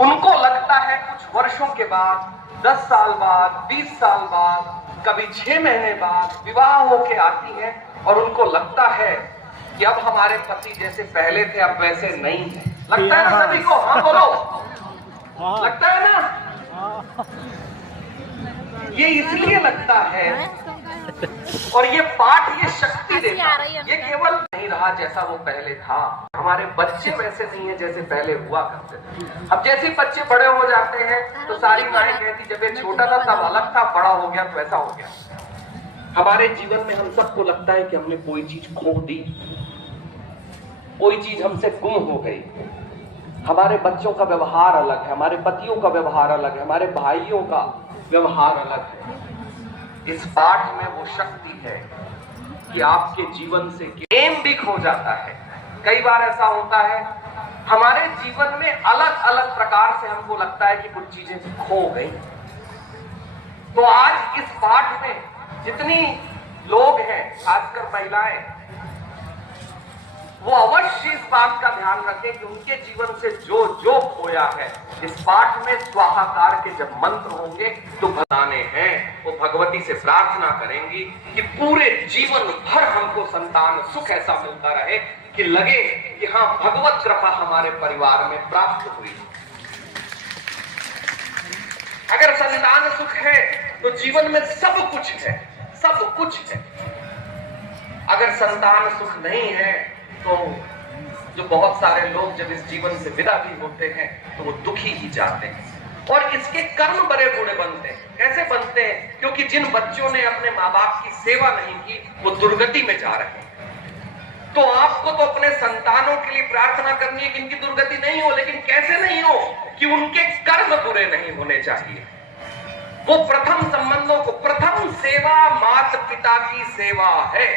उनको लगता है कुछ वर्षों के बाद, 10 साल बाद, 20 साल बाद, कभी 6 महीने बाद विवाह होके आती है और उनको लगता है कि अब हमारे पति जैसे पहले थे अब वैसे नहीं है। लगता है ना सभी को? हाँ बोलो, लगता है ना? ये इसलिए लगता है और ये पाठ ये शक्ति देता है, ये केवल नहीं रहा जैसा वो पहले था। हमारे बच्चे वैसे नहीं है जैसे पहले हुआ करते थे। अब जैसे बच्चे बड़े हो जाते हैं तो सारी माएं कहती जब ये छोटा था तब अलग था, बड़ा हो गया तो ऐसा हो गया। हमारे जीवन में हम सबको लगता है कि हमने कोई चीज खो दी, कोई चीज हमसे गुम हो गई। हमारे बच्चों का व्यवहार अलग है, हमारे पतियों का व्यवहार अलग है, हमारे भाइयों का व्यवहार अलग है। इस पाठ में वो शक्ति है कि आपके जीवन से गेम भी खो जाता है। कई बार ऐसा होता है हमारे जीवन में अलग अलग प्रकार से हमको लगता है कि कुछ चीजें खो गई। तो आज इस पाठ में जितनी लोग हैं, खासकर महिलाएं, वो अवश्य इस बात का ध्यान रखें कि उनके जीवन से जो जो खोया है, इस पाठ में स्वाहाकार के जब मंत्र होंगे तो बताने हैं, वो भगवती से प्रार्थना करेंगी कि पूरे जीवन भर हमको संतान सुख ऐसा मिलता रहे कि लगे कि हाँ भगवत कृपा हमारे परिवार में प्राप्त हुई। अगर संतान सुख है तो जीवन में सब कुछ है, सब कुछ है। अगर संतान सुख नहीं है तो जो बहुत सारे लोग जब इस जीवन से विदा भी होते हैं तो वो दुखी ही जाते हैं और इसके कर्म बड़े बुरे बनते हैं। कैसे बनते हैं? क्योंकि जिन बच्चों ने अपने माँ बाप की सेवा नहीं की वो दुर्गति में जा रहे हैं। तो आपको तो अपने संतानों के लिए प्रार्थना करनी है कि इनकी दुर्गति नहीं हो, लेकिन कैसे नहीं हो? कि उनके कर्म बुरे नहीं होने चाहिए। वो प्रथम संबंधों को, प्रथम सेवा माता पिता की सेवा है।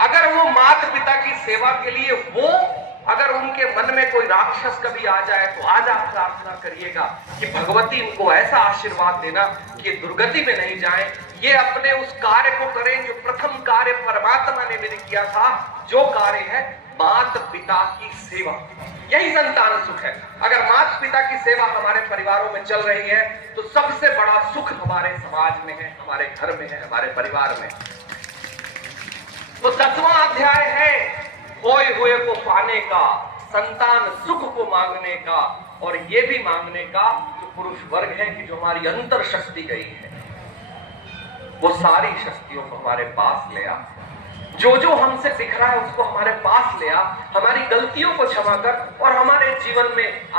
अगर वो माता पिता की सेवा के लिए वो, अगर उनके मन में कोई राक्षस कभी आ जाए तो आज आप प्रार्थना करिएगा कि भगवती इनको ऐसा आशीर्वाद देना कि ये दुर्गति में नहीं जाए, ये अपने उस कार्य को करें जो प्रथम कार्य परमात्मा ने मेरे किया था, जो कार्य है माता पिता की सेवा। यही संतान सुख है। अगर माता पिता की सेवा हमारे परिवारों में चल रही है तो सबसे बड़ा सुख हमारे समाज में है, हमारे घर में है, हमारे परिवार में। तो 10वां अध्याय है खोए हुए को पाने का, संतान सुख को मांगने का और ये भी मांगने का जो पुरुष वर्ग है कि जो हमारी अंतर शक्ति गई है वो सारी शक्तियों को हमारे पास ले आ। जो जो हमसे दिख रहा है उसको हमारे पास ले आ, हमारी गलतियों को क्षमा कर और हमारे जीवन में